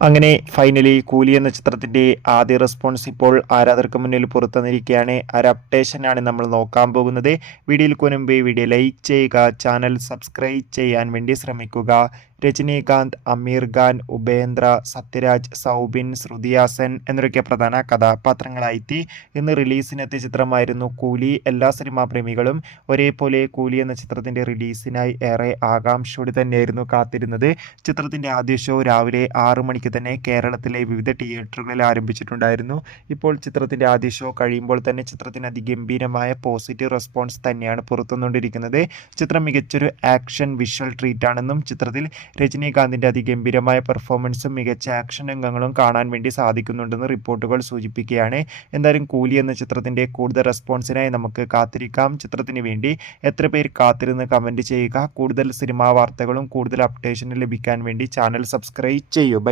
അങ്ങനെ ഫൈനലി കൂലി എന്ന ചിത്രത്തിന്റെ ആദ്യ റെസ്പോൺസ് ഇപ്പോൾ ആരാധകർക്ക് മുന്നിൽ പുറത്തുവന്നിരിക്കുകയാണ്. ഒരു അപ്ഡേഷനാണ് നമ്മൾ നോക്കാൻ പോകുന്നത്. വീഡിയോയിൽ മുൻപ് വീഡിയോ ലൈക്ക് ചെയ്യുക, ചാനൽ സബ്സ്ക്രൈബ് ചെയ്യാൻ വേണ്ടി ശ്രമിക്കുക. രജനീകാന്ത്, അമീർ ഖാൻ, ഉപേന്ദ്ര, സത്യരാജ്, സൗബിൻ, ശ്രുതി ഹാസൻ എന്നൊക്കെ പ്രധാന കഥാപാത്രങ്ങളായി ഇന്ന് റിലീസിനെത്തിയ ചിത്രമായിരുന്നു കൂലി. എല്ലാ സിനിമാ പ്രേമികളും ഒരേപോലെ കൂലി എന്ന ചിത്രത്തിന്റെ റിലീസിനായി ഏറെ ആകാംക്ഷയോടെ തന്നെയായിരുന്നു കാത്തിരുന്നത്. ചിത്രത്തിന്റെ ആദ്യ ഷോ രാവിലെ 6 മണിക്ക് തന്നെ കേരളത്തിലെ വിവിധ തിയേറ്ററുകളിൽ ആരംഭിച്ചിട്ടുണ്ടായിരുന്നു. ഇപ്പോൾ ചിത്രത്തിന്റെ ആദ്യ ഷോ കഴിയുമ്പോൾ തന്നെ ചിത്രത്തിന് അതിഗംഭീരമായ പോസിറ്റീവ് റെസ്പോൺസ് തന്നെയാണ് പുറത്തുവന്നുകൊണ്ടിരിക്കുന്നത്. ചിത്രം മികച്ചൊരു ആക്ഷൻ വിഷ്വൽ ട്രീറ്റ് ആണെന്നും ചിത്രത്തിൽ രജനീകാന്തിന്റെ അതിഗംഭീരമായ പെർഫോമൻസും മികച്ച ആക്ഷൻ രംഗങ്ങളും കാണാൻ വേണ്ടി സാധിക്കുന്നുണ്ടെന്ന് റിപ്പോർട്ടുകൾ സൂചിപ്പിക്കുകയാണ്. എന്തായാലും കൂലി എന്ന ചിത്രത്തിന്റെ കൂടുതൽ റെസ്പോൺസിനായി നമുക്ക് കാത്തിരിക്കാം. ചിത്രത്തിന് വേണ്ടി എത്ര പേർ കാത്തിരുന്ന് കമന്റ് ചെയ്യുക. കൂടുതൽ സിനിമാ വാർത്തകളും കൂടുതൽ അപ്ഡേഷനും ലഭിക്കാൻ വേണ്ടി ചാനൽ സബ്സ്ക്രൈബ് ചെയ്യൂ. ബൈ.